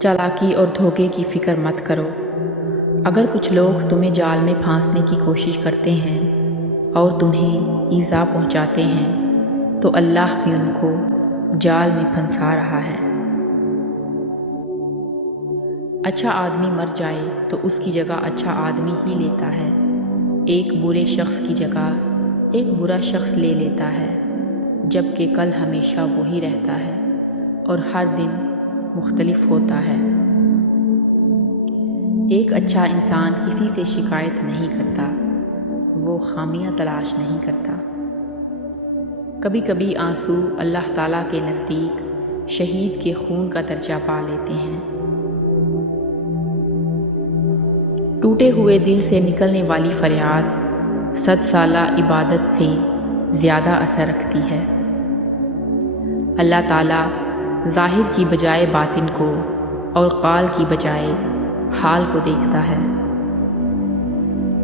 چالاکی اور دھوکے کی فکر مت کرو۔ اگر کچھ لوگ تمہیں جال میں پھانسنے کی کوشش کرتے ہیں اور تمہیں ایذا پہنچاتے ہیں تو اللہ بھی ان کو جال میں پھنسا رہا ہے۔ اچھا آدمی مر جائے تو اس کی جگہ اچھا آدمی ہی لیتا ہے، ایک برے شخص کی جگہ ایک برا شخص لے لیتا ہے، جبکہ کل ہمیشہ وہی رہتا ہے اور ہر دن مختلف ہوتا ہے۔ ایک اچھا انسان کسی سے شکایت نہیں کرتا، وہ خامیاں تلاش نہیں کرتا۔ کبھی کبھی آنسو اللہ تعالیٰ کے نزدیک شہید کے خون کا درجہ پا لیتے ہیں۔ ٹوٹے ہوئے دل سے نکلنے والی فریاد 100 سالہ عبادت سے زیادہ اثر رکھتی ہے۔ اللہ تعالیٰ ظاہر کی بجائے باطن کو اور قال کی بجائے حال کو دیکھتا ہے۔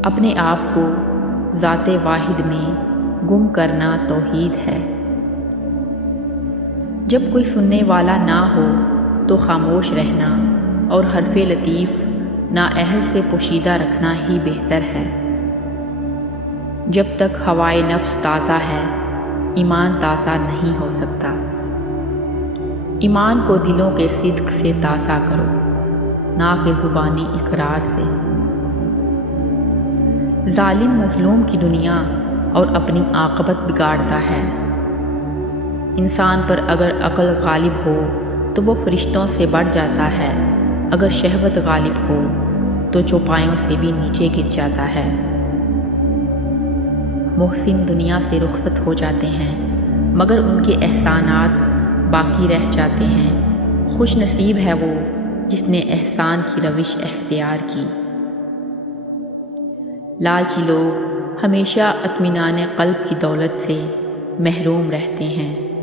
اپنے آپ کو ذات واحد میں گم کرنا توحید ہے۔ جب کوئی سننے والا نہ ہو تو خاموش رہنا اور حرف لطیف نااہل سے پوشیدہ رکھنا ہی بہتر ہے۔ جب تک ہوائے نفس تازہ ہے، ایمان تازہ نہیں ہو سکتا۔ ایمان کو دلوں کے صدق سے تازہ کرو، نہ کہ زبانی اقرار سے۔ ظالم مظلوم کی دنیا اور اپنی عاقبت بگاڑتا ہے۔ انسان پر اگر عقل غالب ہو تو وہ فرشتوں سے بڑھ جاتا ہے، اگر شہوت غالب ہو تو چوپایوں سے بھی نیچے گر جاتا ہے۔ محسن دنیا سے رخصت ہو جاتے ہیں مگر ان کے احسانات باقی رہ جاتے ہیں۔ خوش نصیب ہے وہ جس نے احسان کی روش اختیار کی۔ لالچی لوگ ہمیشہ اطمینان قلب کی دولت سے محروم رہتے ہیں۔